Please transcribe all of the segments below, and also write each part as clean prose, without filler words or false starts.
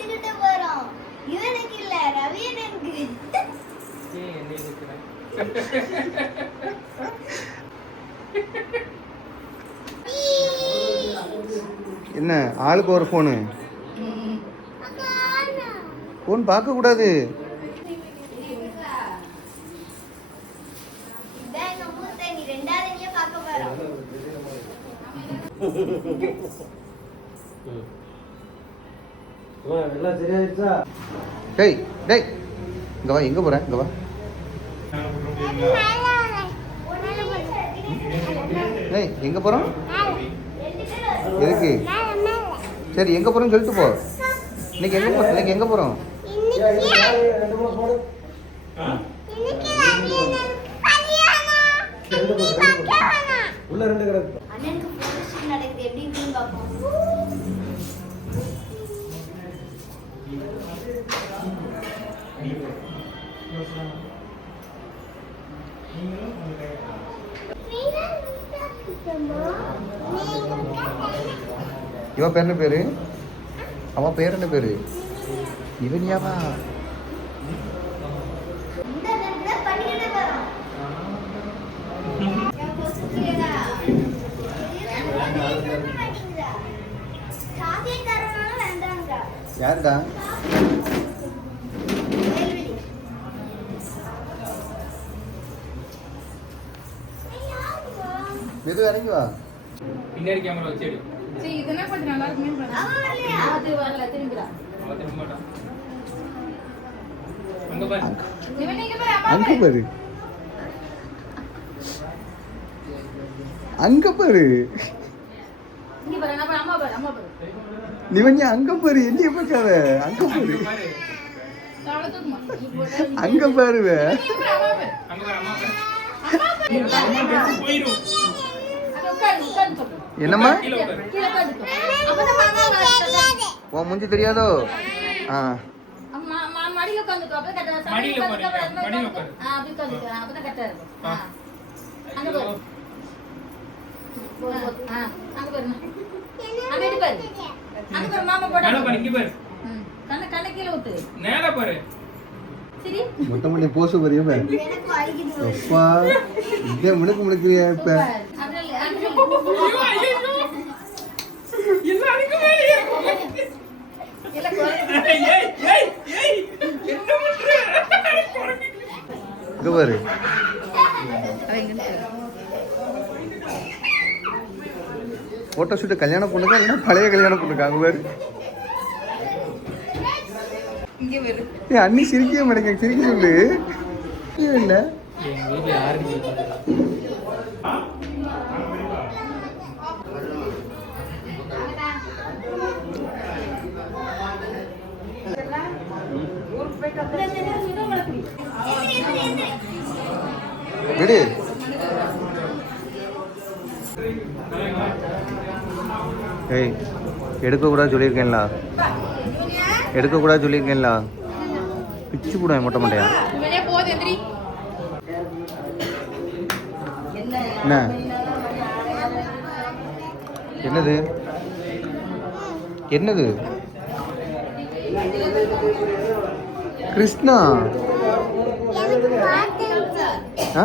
பட்டுக்கிட்ட போறோம். இவனுக்கு இல்ல, ரவியனுக்கு. என்ன நிக்கிறேன். என்ன ஆளுக்கு ஒரு ஃபோனு? ஃபோன் பார்க்க கூடாது. நீ ரெண்டாவது பார்க்க போறோம். எல்லாம் சரியாயிடுச்சா? டேய் டேய் இங்க வா, எங்க போற? இங்க வா. டேய் எங்க போறோம்? எதுக்கு? சரி எங்க போறோம்னு சொல்லிட்டு போ. இன்னைக்கு எங்க போறோம்? இன்னைக்கு எங்க போறோம்? உள்ள ரெண்டு கிடக்கு. அண்ணனுக்கு போட்டோஷூட் நடக்குது, எப்படி இருக்குன்னு பாப்போம். இவ பேர் என்ன பேரு? அவன் பேர் என்ன பேரு? இவனியாவா? யாருடா? மெது இறங்கி வா. பின்னாடி கேமரா வச்சு எடு. சரி இதெல்லாம் கொஞ்சம் நல்லா இருக்குமே பாரு. அது வரல திரும்பிடா. அவ திரும்ப மாட்டான். அங்க பாரு. இவன் இங்க பாரு அம்மா. அங்க பாரு. அங்க பாரு. இங்க பாரு அம்மா பாரு அம்மா பாரு. நிவன்யா அங்க பாரு, என்னைய பார்க்காத. அங்க பாரு. தவள தூக்குமா. அங்க பாருவே. அங்க பாரு அம்மா பாரு. அம்மா பாரு போயிடும். என்னம்மா? கீழ உட்காரு. கீழ உட்கார்ந்து. அப்பதான் மாமா வராது. உன் மூஞ்சி தெரியாதோ? ஆ அம்மா மடியில உட்கார்ந்துக்கோ. அப்பதான் கரெக்ட்டா மடியில உட்காரு. மடியில உட்காரு. அப்படி உட்கார்ந்துக்கோ. அப்பதான் கரெக்ட்டா இருக்கும். அங்க பாரு. அங்க பாரு. அங்க இடி பாரு. அங்க பாரு மாமா போடா. மேல பாரு, இங்க பாரு. கண்ண கீழ ஊத்து. மேல பாரு. சரி மொட்டை மணி போசு பாரு. எனக்கு வலிக்குது. அப்பா இதே முழுக்கிறியா இப்ப? இங்க பாரு. போட்டோ ஷூட் கல்யாண பொண்ணுக்கா இல்லைன்னா பழைய கல்யாண பொண்ணுக்கா? அங்க பாரு. ஏய் அண்ணி சிரிக்கவே மாட்டேங்க. சிரிக்க சொல்லு. இல்ல எங்க வீட்ல யாருக்கு விடு. ஏய் எடுக்கக்கூடாது சொல்லியிருக்கேன்ல. எடுக்கக்கூடாது சொல்லியிருக்கேன்ல. பிச்சு கூட மொட்டை மண்டையா. என்ன என்னது? என்னது? கிருஷ்ணா? ஆ?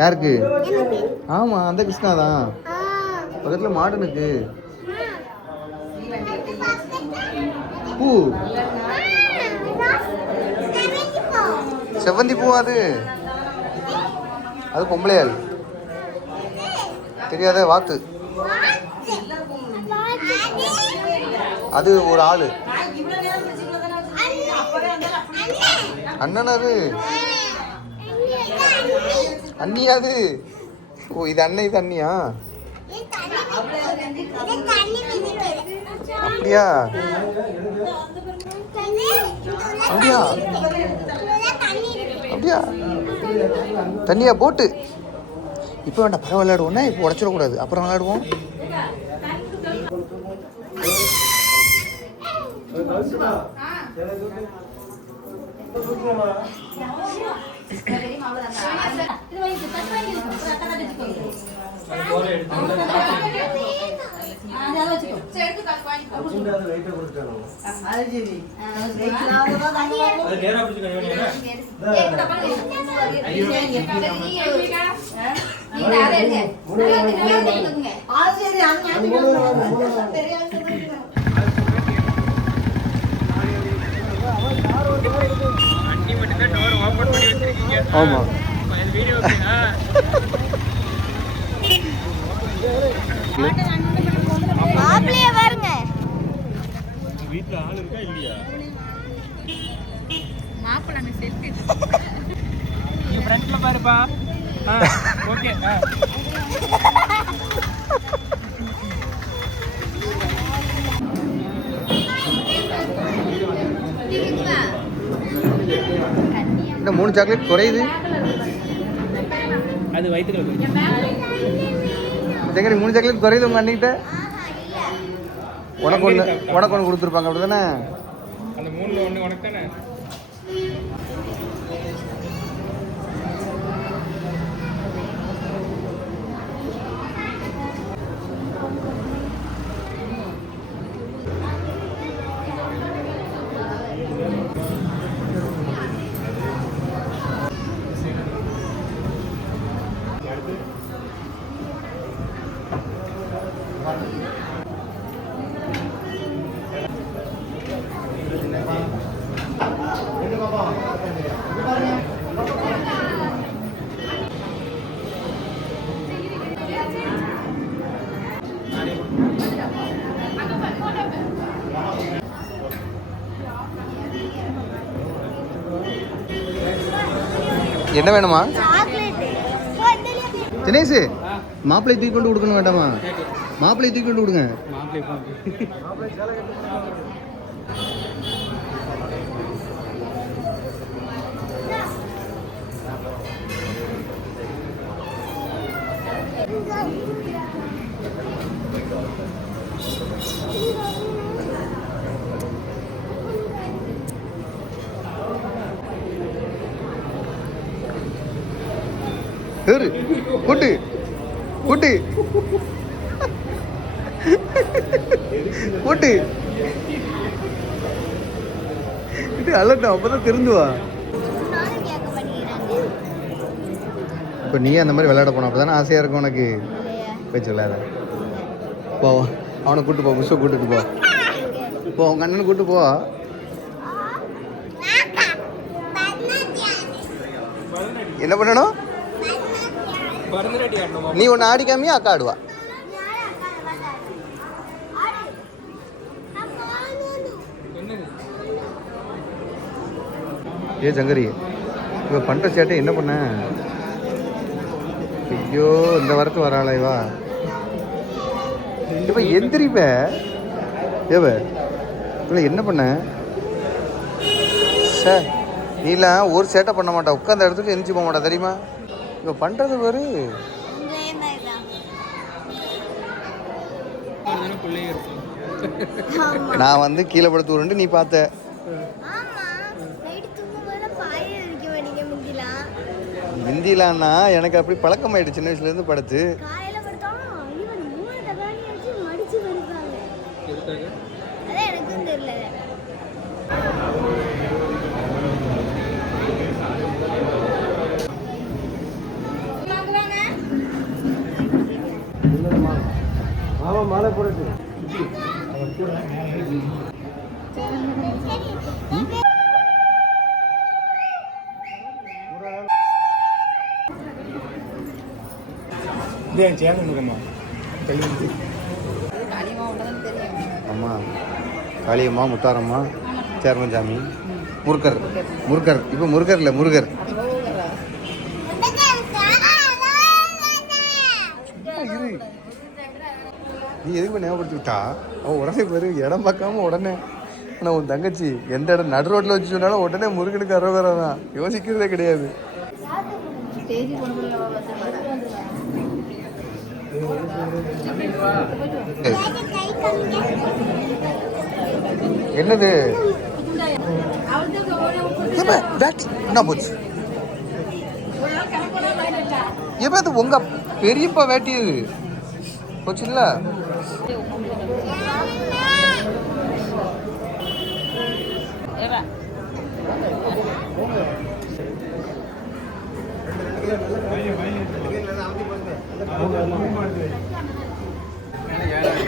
யாருக்கு? ஆமா அந்த கிருஷ்ணா தான். பக்கத்துல மாடனுக்கு பூ. செவ்வந்தி பூ. அது அது பொம்பளையாள் தெரியாத வாத்து. அது ஒரு ஆளு. அண்ணன் அது. அண்ணியா அது? ஓ இது அண்ணன், இது அண்ணியா? அப்படியா? அப்படியா? அப்படியா? தண்ணியா போட்டு? இப்போ வேண்டாம், பரவாயில்ல விளையாடுவோம்னா இப்போ உடச்சிடக்கூடாது, அப்புறம் விளையாடுவோம். வாங்கிக்கோ. சின்னது வெயிட்ட கொடுத்துட்டானோ. அது சரி. அது நேரா பிடிச்சு கையோட ஏய், கூட பாருங்க. ஐயோ. நீங்க அதை எடுங்க. நல்லா எடுத்துக்கோங்க. அண்ணி மட்டும் தான் டோர் ஓபன் பண்ணி வச்சிருக்கீங்க. ஆமா. இது வீடியோ ஓகேனா? மாப்பிள்ளைய பாருங்க. வீட்ல ஆள் இருக்கா இல்லையா? மாப்பிள்ளை அந்த செல்ஃபி நீ ஃப்ரண்ட்ல பாருப்பா. ஓகே. இன்னும் 3 சாக்லேட் குறையுது. அது வயித்துக்குள்ள போய். எங்க 3 சாக்லேட் குறையுது உங்க அண்ணிக்கிட்ட? உனக்கு ஒன்று கொடுத்துருப்பாங்க அப்படிதானே? அந்த 3ல 1 உனக்கு தானே? என்ன வேணுமா? சாக்லேட். தினேஷ் மாப்பிள்ளை தூக்கி கொண்டு கொடுக்கணும் வேண்டாமா? மாப்பிள்ளை தூக்கி கொண்டு கொடுங்க. மாப்பிள்ளை பாப்பி. கூட்டு கூட்டு கூட்டு இது அல்லட்டும் அப்பதான் திருந்துவா. நானும் கேட்க மாட்டேங்கிறாங்க. இப்போ நீ அந்த மாதிரி விளையாட போன அப்பதானே ஆசையா இருக்கும் உனக்கு. போய் சொல்லாத. போ அவனை கூட்டு போ. புஷை கூட்டுட்டு போ. போ உங்க அண்ணனை கூட்டு போ. என்ன பண்ணணும்? பரதநாட்டியம் ஆடணுமா? நீ ஒன்று ஆடி காமியா அக்கா ஆடுவா. என்னது? ஏ சங்கரி இப்போ பண்ணுற சேட்டை என்ன பண்ண? ஐயோ இந்த வாரத்து வராளா இவா? இப்போ எந்திரிப்ப ஏவ இல்லை என்ன பண்ண? சார் நீலாம் ஒரு சேட்டை பண்ண மாட்டா. உட்காந்த இடத்துக்கு எந்திரிச்சு போக மாட்டா தெரியுமா? இப்போ பண்ணுறது பாரு. அதுதானே பிள்ளைங்க இருக்கும். நான் வந்து கீழே படுத்து உருண்டு நீ பார்த்த. ஆமா நைட் தூங்கும்போது பாய இருக்க வேண்டிய முந்திலாம் ஹிந்திலான்னா எனக்கு அப்படி பழக்கமாயிடுச்சு சின்ன வயசுலேருந்து படுத்து. காலையில படுத்தாலும் இவன் 3 டபானி வச்சு மடிச்சு படுப்பாங்க. எதுக்காக? அதான் எனக்கும் தெரியல. மாமா மாலை போட்டு இதே சேனல் இருக்குமா? கல்வி அம்மா காளியம்மா முத்தாரம்மா சேர்மஞ்சாமி முருகர் முருகர் இப்போ முருகர் இல்லை முருகர். நீ எதுக்கு ஞாபகப்படுத்தி விட்டா அவன் உடனே பேர் இடம் பார்க்காம உடனே. ஆனால் உன் தங்கச்சி எந்த இடம் நடு ரோட்டில் வச்சு சொன்னாலும் உடனே முருகனுக்கு அரோகரா தான். யோசிக்கிறதே கிடையாது. என்னது என்ன போச்சு? எப்ப அது உங்க பெரியப்பா வேட்டியது போச்சுல்ல?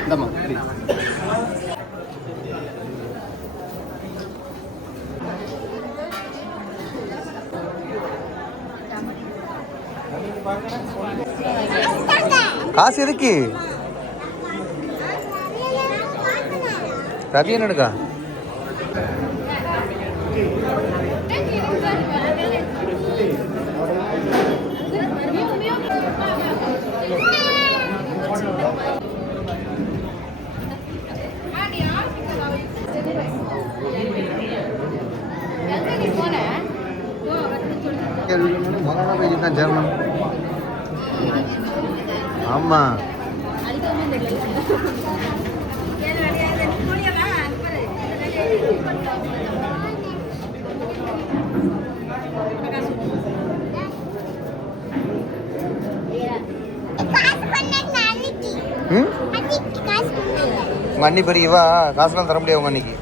இந்தம்மா காசு எதுக்கு ரவி என்னடுக்கா மகனா பேஜ் தான் ஜெர்மன் ஆமா உங்க அண்ணி பெரியவா காசுலாம் தர முடியாது உங்க அன்னிக்கு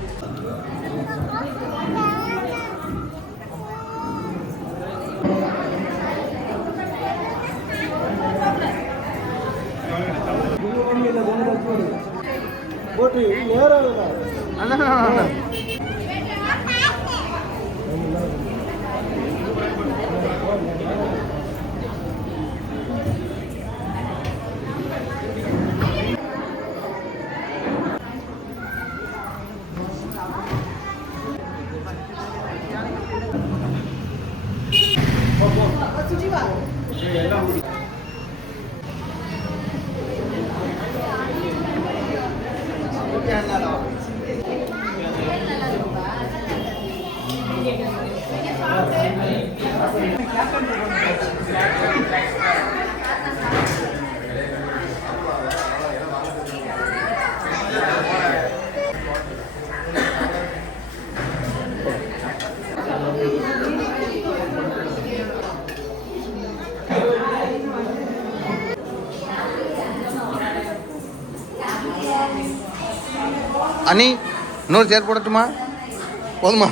போட்டு நேரம் அண்ணி இன்னொரு சேர் போடட்டுமா போதுமா